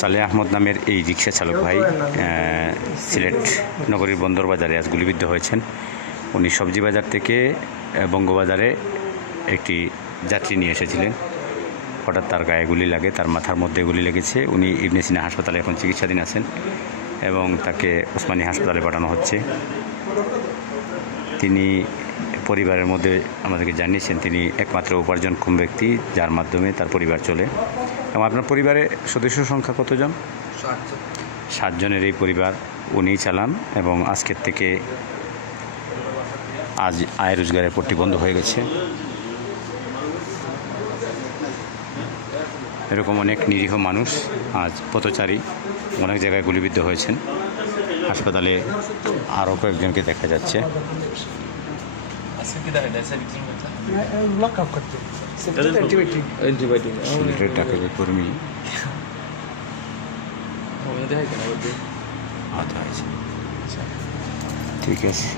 সালেহ আহমদ নামের এই রিক্সা চালক ভাই সিলেট নগরীর বন্দরবাজারে আজ গুলিবিদ্ধ হয়েছেন। উনি সবজি বাজার থেকে বঙ্গবাজারে একটি যাত্রী নিয়ে এসেছিলেন। হঠাৎ তার গায়ে গুলি লাগে, তার মাথার মধ্যে গুলি লেগেছে। উনি ইবনে সিনা হাসপাতালে এখন চিকিৎসাধীন আছেন এবং তাকে ওসমানী হাসপাতালে পাঠানো হচ্ছে। তিনি পরিবারের মধ্যে আমাদেরকে জানিয়েছেন তিনি একমাত্র উপার্জনক্ষম ব্যক্তি, যার মাধ্যমে তার পরিবার চলে। এবং আপনার পরিবারে সদস্য সংখ্যা কতজন? 7 জনের এই পরিবার উনিই চালান এবং আজকের থেকে আজ আয় রোজগারের পট্টি বন্ধ হয়ে গেছে। এরকম অনেক নিরীহ মানুষ আজ পথচারী অনেক জায়গায় গুলিবিদ্ধ হয়েছেন। হাসপাতালে আরও কয়েকজনকে দেখা যাচ্ছে। সিলেটের কর্মী আহত হয়েছে। ঠিক আছে।